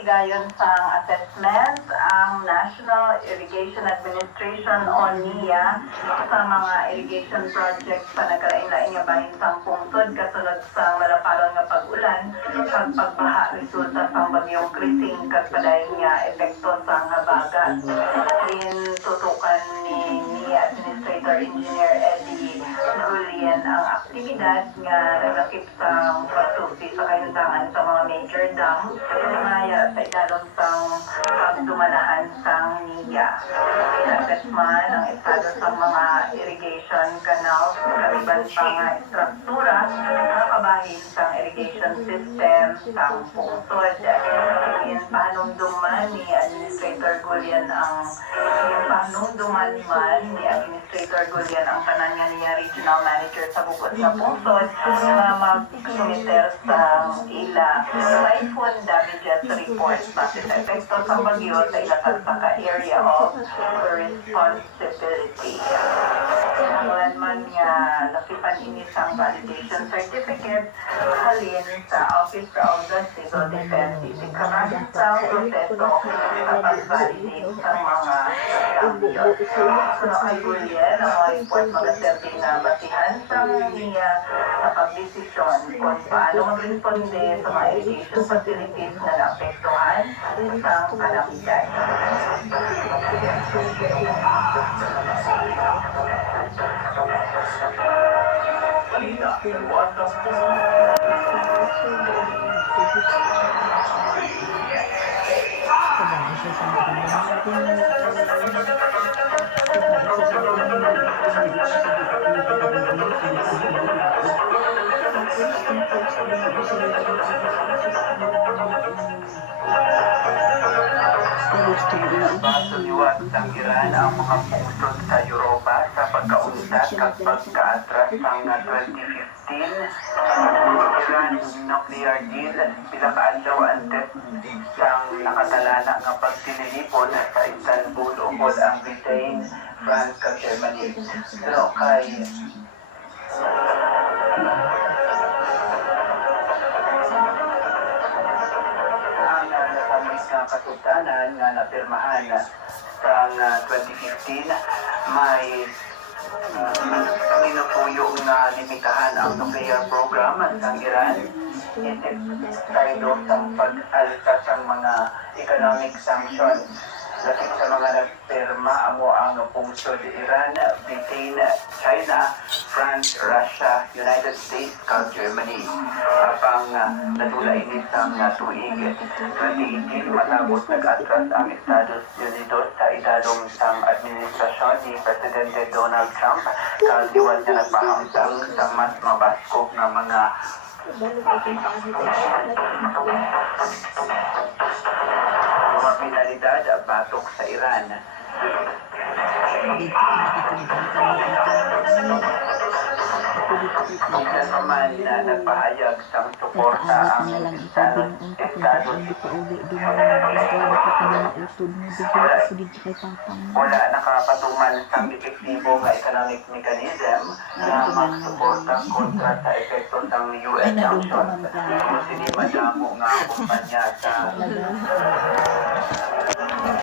higayon sa assessment ang National Irrigation Administration o NIA sa mga irrigation projects sa nagkalain-lain nga bahin sa pungsod kasunod sa malaparon nga pag-ulan kag pagbaha resulta sa bagyong Krising kag paday nga epekto sa habagat. Tutukan ni NIA Administrator Engineer Eddie Julian ang aktibidad nga nagakip sa pagsusi sa kayundangan sa mga major dam nga sa idalom sang pagdumalahan sang NIA. Inassessman ang estado sa mga irrigation canals kaliban pa nga struktura nga kabahin sang irrigation system sang pungsod. Pahanumduman ni Administrator Julian ang ang tanan nga niya Regional Manager sa bukod sa pungsod na mag-sumiter sa ila typhoon damages report base sa epekto sa bagyo sa ilatag sa area of responsibility. Ang man nga lakipan ini sang validation certificate halin sa Office for Organ Civil Defense isikaran sa proseso sa pag-validate sa mga damage. So, ay Julian, ang mga report magaserti na basihan sa niya sa pagdesisyon kung paano mag-responde sa mga irrigation facilities na naapektuhan sa kalamidad. Basuniwat ng Iran ang mga pungsod sa Europa sa pagkaunlad at pagkaatras ng 2015 Iran nuclear deal pinakaadlaw antes ang nakatalana ng pagsililipon sa Istanbul ugod ang Britain, France ug Germany. So kay kasultanan nga napirmahan sa 2015 may pinupuyo nga limitahan ang nuclear program ng Iran isip kayo sa pag-alta sa mga economic sanctions. Lakit sa mga nagpirma amo ang pungsod Iran, Britain, China, France, Russia, United States, kag Germany. Apang natulay ini sang tuig 2018 matapos nag-atras ang Estados Unidos sa idalong sang administrasyon ni Presidente Donald Trump kag liwat nga nagpahamtang sa mas mabaskog na mga penalidad batok sa Iran. Isa naman na nagpahayag sa suporta ang Estados wala nakapatuman sa epektibo nga economic mechanism na magsuporta kontra sa epekto ng US sanctions. Kung sini madamo nga kumpanya sa